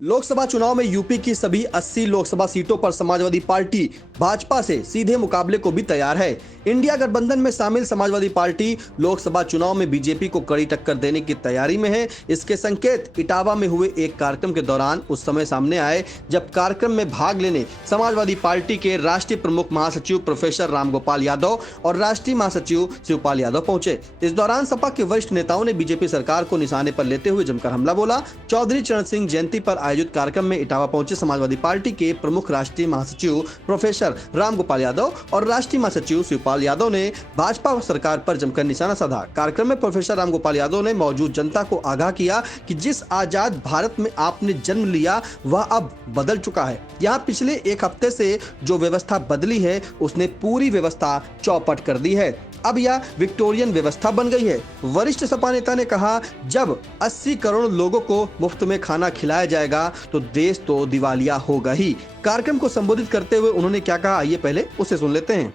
लोकसभा चुनाव में यूपी की सभी 80 लोकसभा सीटों पर समाजवादी पार्टी भाजपा से सीधे मुकाबले को भी तैयार है। इंडिया गठबंधन में शामिल समाजवादी पार्टी लोकसभा चुनाव में बीजेपी को कड़ी टक्कर देने की तैयारी में है। इसके संकेत इटावा में हुए एक कार्यक्रम के दौरान उस समय सामने आए जब कार्यक्रम में भाग लेने समाजवादी पार्टी के राष्ट्रीय प्रमुख महासचिव प्रोफेसर रामगोपाल यादव और राष्ट्रीय महासचिव शिवपाल यादव पहुंचे। इस दौरान सपा के वरिष्ठ नेताओं ने बीजेपी सरकार को निशाने पर लेते हुए जमकर हमला बोला। चौधरी चरण सिंह जयंती पर आयोजित कार्यक्रम में इटावा पहुंचे समाजवादी पार्टी के प्रमुख राष्ट्रीय महासचिव प्रोफेसर रामगोपाल यादव और राष्ट्रीय महासचिव शिवपाल यादव ने भाजपा सरकार पर जमकर निशाना साधा। कार्यक्रम में प्रोफेसर रामगोपाल यादव ने मौजूद जनता को आगाह किया कि जिस आजाद भारत में आपने जन्म लिया वह अब बदल चुका है। यहाँ पिछले एक हफ्ते से जो व्यवस्था बदली है उसने पूरी व्यवस्था चौपट कर दी है। अब यह विक्टोरियन व्यवस्था बन गई है। वरिष्ठ सपा नेता ने कहा, जब 80 करोड़ लोगों को मुफ्त में खाना खिलाया जाएगा तो देश तो दिवालिया होगा ही। कार्यक्रम को संबोधित करते हुए उन्होंने क्या कहा, आइए पहले उसे सुन लेते हैं।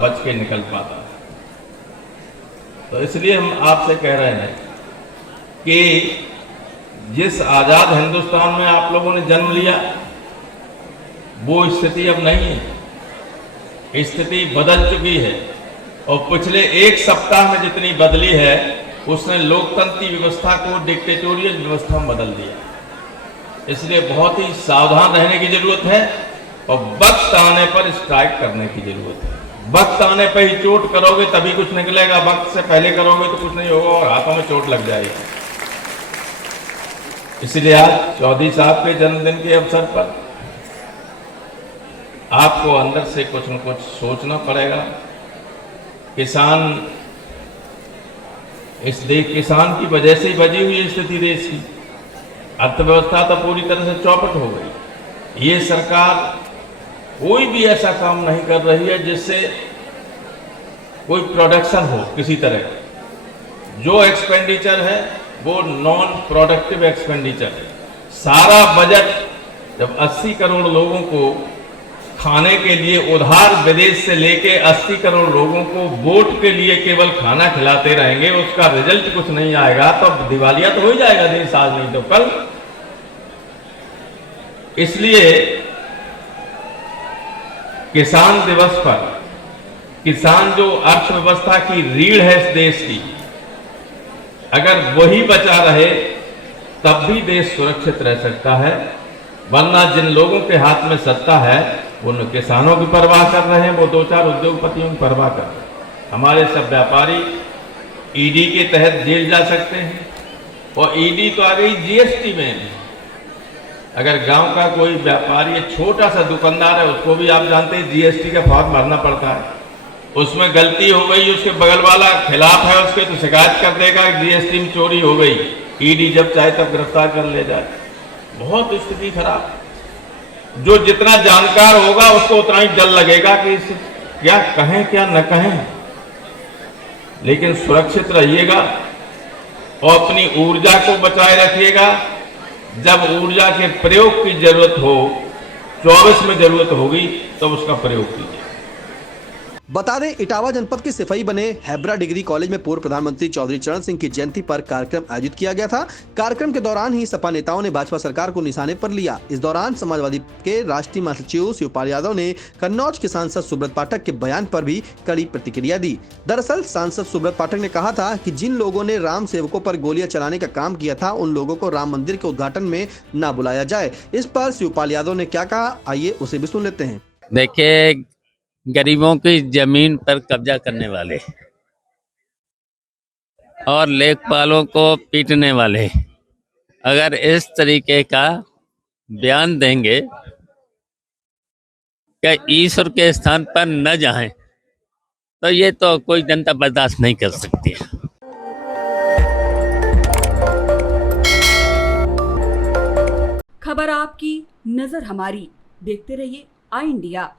बच के निकल पाता, तो इसलिए हम आपसे कह रहे हैं कि जिस आजाद हिंदुस्तान में आप लोगों ने जन्म लिया वो स्थिति अब नहीं है। स्थिति बदल चुकी है और पिछले एक सप्ताह में जितनी बदली है उसने लोकतंत्र व्यवस्था को डिक्टेटोरियल व्यवस्था में बदल दिया। इसलिए बहुत ही सावधान रहने की जरूरत है और वक्त आने पर स्ट्राइक करने की जरूरत है। वक्त आने पर ही चोट करोगे तभी कुछ निकलेगा, वक्त से पहले करोगे तो कुछ नहीं होगा और हाथों में चोट लग जाएगी। इसलिए आज चौधरी साहब के जन्मदिन के अवसर पर आपको अंदर से कुछ न कुछ सोचना पड़ेगा। किसान, इस देश किसान की वजह से ही बची हुई स्थिति देश की। अर्थव्यवस्था तो पूरी तरह से चौपट हो गई। ये सरकार कोई भी ऐसा काम नहीं कर रही है जिससे कोई प्रोडक्शन हो किसी तरह का। जो एक्सपेंडिचर है वो नॉन प्रोडक्टिव एक्सपेंडिचर है। सारा बजट जब 80 करोड़ लोगों को खाने के लिए उधार विदेश से लेके 80 करोड़ लोगों को वोट के लिए केवल खाना खिलाते रहेंगे, उसका रिजल्ट कुछ नहीं आएगा तो दिवालिया तो हो ही जाएगा देश, आज नहीं तो कल। इसलिए किसान दिवस पर किसान जो अर्थव्यवस्था की रीढ़ है इस देश की, अगर वही बचा रहे तब भी देश सुरक्षित रह सकता है। वरना जिन लोगों के हाथ में सत्ता है उन किसानों की परवाह कर रहे हैं, वो 2-4 उद्योगपतियों की परवाह कर रहे हैं। हमारे सब व्यापारी ईडी के तहत जेल जा सकते हैं और ईडी तो आ गई जीएसटी में। अगर गांव का कोई व्यापारी, छोटा सा दुकानदार है, उसको भी आप जानते हैं जीएसटी का फॉर्म भरना पड़ता है। उसमें गलती हो गई, उसके बगल वाला खिलाफ है उसके, तो शिकायत कर देगा जीएसटी में चोरी हो गई। ईडी जब चाहे तब गिरफ्तार कर ले जाए। बहुत स्थिति खराब। जो जितना जानकार होगा उसको उतना ही डर लगेगा कि क्या कहें क्या न कहें, लेकिन सुरक्षित रहिएगा और अपनी ऊर्जा को बचाए रखिएगा। जब ऊर्जा के प्रयोग की जरूरत हो, 24 में जरूरत होगी तब उसका प्रयोग कीजिए। बता दें, इटावा जनपद के सिफई बने हैबरा डिग्री कॉलेज में पूर्व प्रधानमंत्री चौधरी चरण सिंह की जयंती पर कार्यक्रम आयोजित किया गया था। कार्यक्रम के दौरान ही सपा नेताओं ने भाजपा सरकार को निशाने पर लिया। इस दौरान समाजवादी के राष्ट्रीय महासचिव शिवपाल यादव ने कन्नौज के सांसद सुब्रत पाठक के बयान पर भी कड़ी प्रतिक्रिया दी। दरअसल सांसद सुब्रत पाठक ने कहा था कि जिन लोगों ने राम सेवकों पर गोलियां चलाने का काम किया था उन लोगों को राम मंदिर के उद्घाटन में न बुलाया जाए। इस पर शिवपाल यादव ने क्या कहा, आइए उसे भी सुन लेते हैं। देखिए, गरीबों की जमीन पर कब्जा करने वाले और लेखपालों को पीटने वाले अगर इस तरीके का बयान देंगे कि ईश्वर के स्थान पर न जाएं, तो ये तो कोई जनता बर्दाश्त नहीं कर सकती है। खबर आपकी, नजर हमारी। देखते रहिए आई इंडिया।